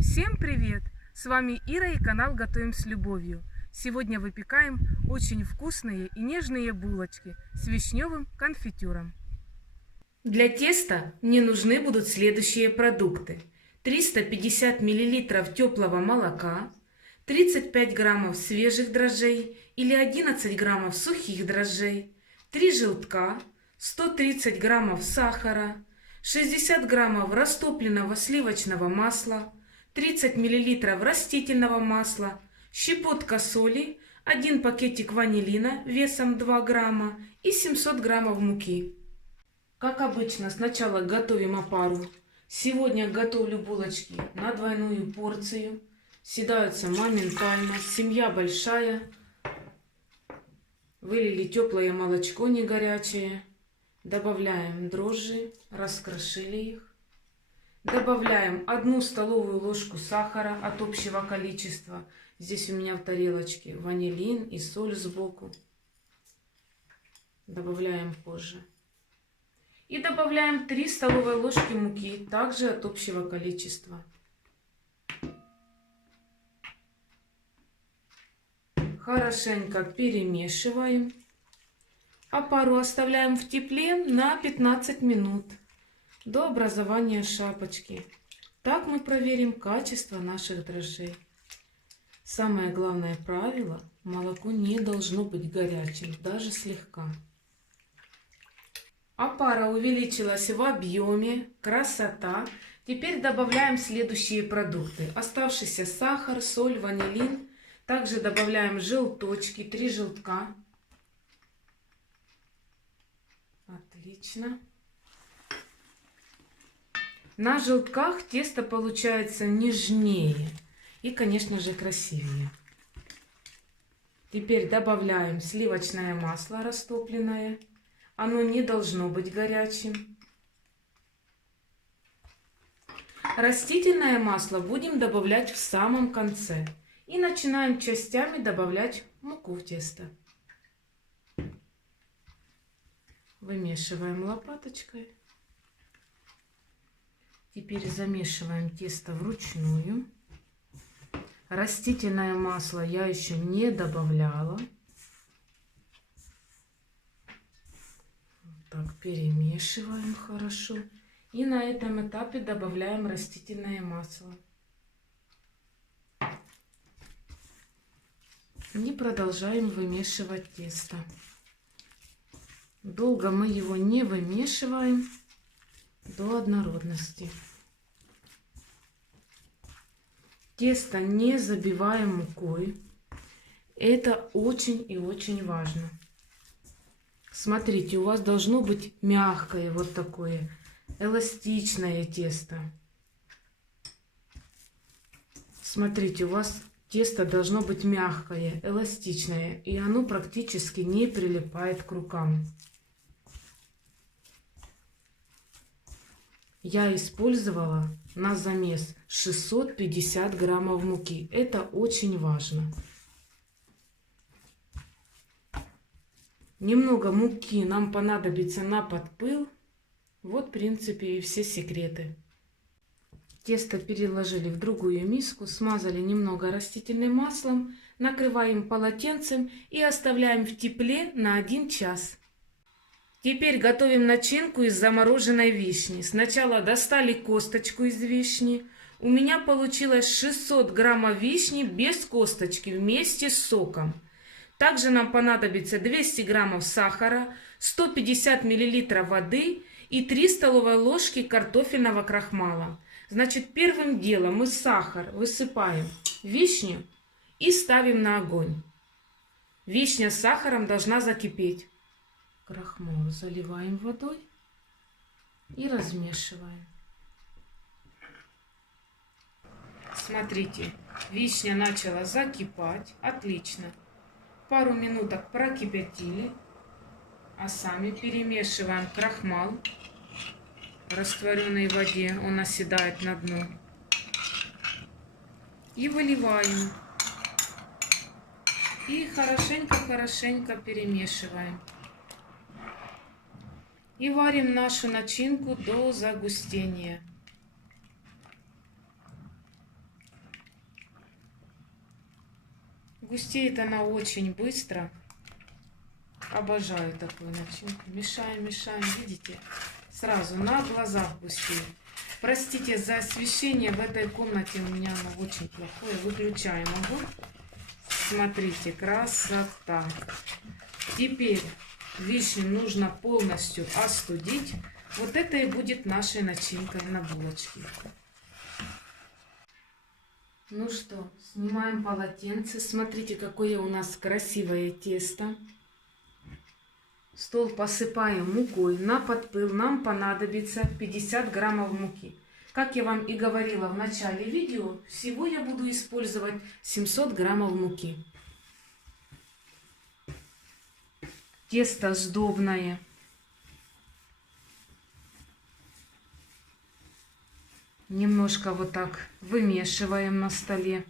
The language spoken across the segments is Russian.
Всем привет! С вами Ира и канал Готовим с любовью. Сегодня выпекаем очень вкусные и нежные булочки с вишневым конфитюром. Для теста мне нужны будут следующие продукты. 350 мл теплого молока, 35 граммов свежих дрожжей или 11 граммов сухих дрожжей, 3 желтка, 130 граммов сахара, 60 граммов растопленного сливочного масла, 30 мл растительного масла, щепотка соли, 1 пакетик ванилина весом 2 грамма и 700 граммов муки. Как обычно, сначала готовим опару. Сегодня готовлю булочки на двойную порцию. Съедаются моментально. Семья большая. Вылили теплое молочко, не горячее. Добавляем дрожжи, раскрошили их. Добавляем 1 столовую ложку сахара от общего количества. Здесь у меня в тарелочке ванилин и соль сбоку. Добавляем позже. И добавляем 3 столовые ложки муки, также от общего количества. Хорошенько перемешиваем. Опару оставляем в тепле на 15 минут до образования шапочки. Так мы проверим качество наших дрожжей. Самое главное правило: молоко не должно быть горячим, даже слегка. Опара увеличилась в объеме, красота. Теперь добавляем следующие продукты. Оставшийся сахар, соль, ванилин. Также добавляем желточки, 3 желтка. Отлично. На желтках тесто получается нежнее и, конечно же, красивее. Теперь добавляем сливочное масло растопленное. Оно не должно быть горячим. Растительное масло будем добавлять в самом конце. И начинаем частями добавлять муку в тесто. Вымешиваем лопаточкой. Теперь замешиваем тесто вручную. Растительное масло я еще не добавляла. Так, перемешиваем хорошо. И на этом этапе добавляем растительное масло. И продолжаем вымешивать тесто. Долго мы его не вымешиваем до однородности. Тесто не забиваем мукой. Это очень и очень важно. Смотрите, у вас должно быть мягкое, вот такое эластичное тесто. Смотрите, у вас тесто должно быть мягкое, эластичное, и оно практически не прилипает к рукам. Я использовала на замес 650 граммов муки. Это очень важно. Немного муки нам понадобится на подпыл. Вот, в принципе, и все секреты. Тесто переложили в другую миску, смазали немного растительным маслом, накрываем полотенцем и оставляем в тепле на 1 час. Теперь готовим начинку из замороженной вишни. Сначала достали косточку из вишни. У меня получилось 600 граммов вишни без косточки вместе с соком. Также нам понадобится 200 граммов сахара, 150 мл воды и 3 столовые ложки картофельного крахмала. Значит, первым делом мы сахар высыпаем в вишню и ставим на огонь. Вишня с сахаром должна закипеть. Крахмал заливаем водой и размешиваем. Смотрите, вишня начала закипать. Отлично. Пару минуток прокипятили, а сами перемешиваем крахмал, растворенный в воде, он оседает на дно. И выливаем. И хорошенько перемешиваем. И варим нашу начинку до загустения. Густеет она очень быстро. Обожаю такую начинку. Мешаем, мешаем, видите? Сразу на глазах густеет. Простите за освещение, в этой комнате у меня оно очень плохое. Выключаем огонь. Смотрите, красота. Теперь вишню нужно полностью остудить. Вот это и будет нашей начинкой на булочки. Ну что, снимаем полотенце. Смотрите, какое у нас красивое тесто. Стол посыпаем мукой на подпыл. Нам понадобится 50 граммов муки. Как я вам и говорила в начале видео, всего я буду использовать 700 граммов муки. Тесто сдобное. Немножко вот так вымешиваем на столе.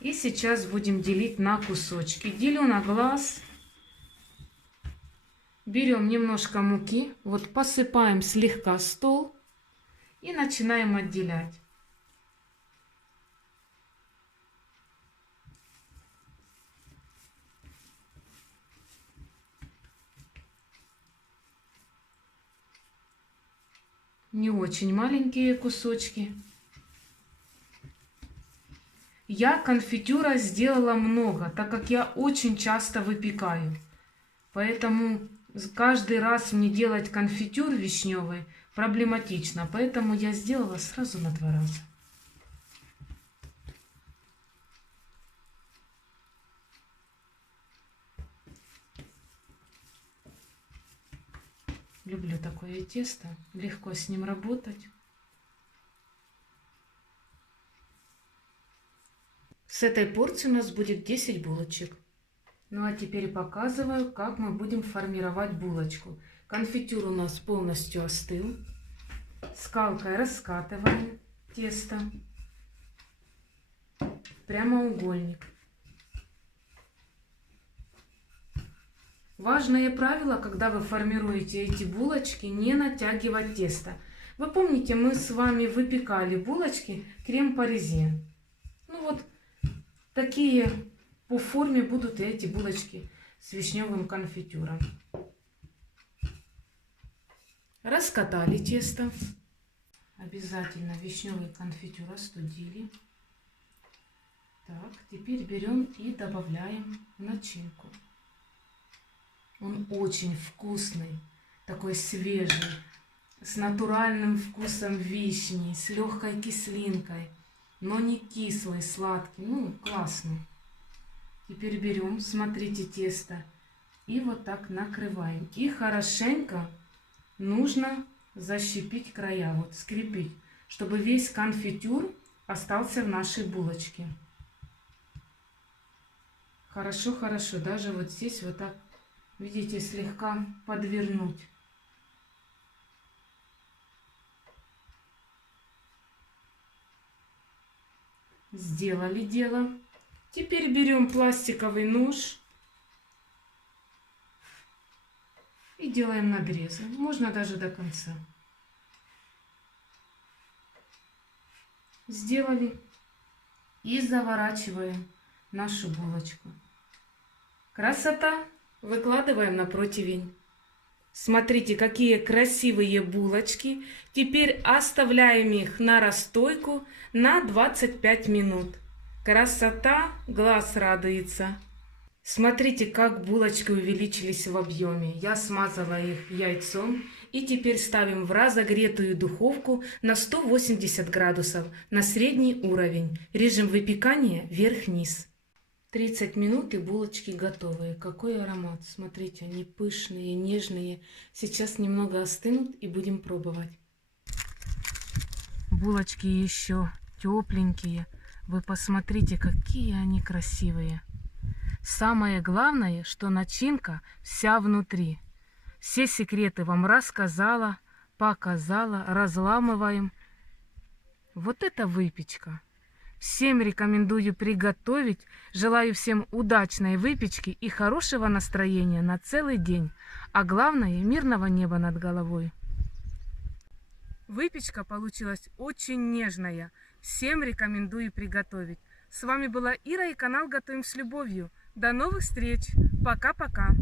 И сейчас будем делить на кусочки. Делю на глаз. Берем немножко муки, вот посыпаем слегка стол и начинаем отделять. Не очень маленькие кусочки. Я конфитюра сделала много, так как я очень часто выпекаю. Поэтому каждый раз мне делать конфитюр вишневый проблематично. Поэтому я сделала сразу на 2 раза. Люблю такое тесто, легко с ним работать. С этой порции у нас будет 10 булочек. Ну а теперь показываю, как мы будем формировать булочку. Конфитюр у нас полностью остыл. Скалкой раскатываем тесто. Прямоугольник. Важное правило, когда вы формируете эти булочки, не натягивать тесто. Вы помните, мы с вами выпекали булочки крем-паризе. Ну вот такие по форме будут и эти булочки с вишневым конфитюром. Раскатали тесто. Обязательно вишневый конфитюр остудили. Так, теперь берем и добавляем в начинку. Он очень вкусный, такой свежий, с натуральным вкусом вишни, с легкой кислинкой, но не кислый, сладкий. Ну, классно. Теперь берем, смотрите, тесто и вот так накрываем. И хорошенько нужно защипить края, вот скрепить, чтобы весь конфитюр остался в нашей булочке. Хорошо, хорошо, даже вот здесь вот так, видите, слегка подвернуть. Сделали дело. Теперь берем пластиковый нож и делаем надрезы. Можно даже до конца. Сделали и заворачиваем нашу булочку. Красота! Выкладываем на противень. Смотрите, какие красивые булочки. Теперь оставляем их на расстойку на 25 минут. Красота, глаз радуется. Смотрите, как булочки увеличились в объеме. Я смазала их яйцом. И теперь ставим в разогретую духовку на 180 градусов на средний уровень. Режим выпекания вверх-вниз. 30 минут и булочки готовые. Какой аромат. Смотрите, они пышные, нежные. Сейчас немного остынут и будем пробовать. Булочки еще тепленькие. Вы посмотрите, какие они красивые. Самое главное, что начинка вся внутри. Все секреты вам рассказала, показала, разламываем. Вот это выпечка. Всем рекомендую приготовить. Желаю всем удачной выпечки и хорошего настроения на целый день. А главное, мирного неба над головой. Выпечка получилась очень нежная. Всем рекомендую приготовить. С вами была Ира и канал Готовим с любовью. До новых встреч. Пока-пока.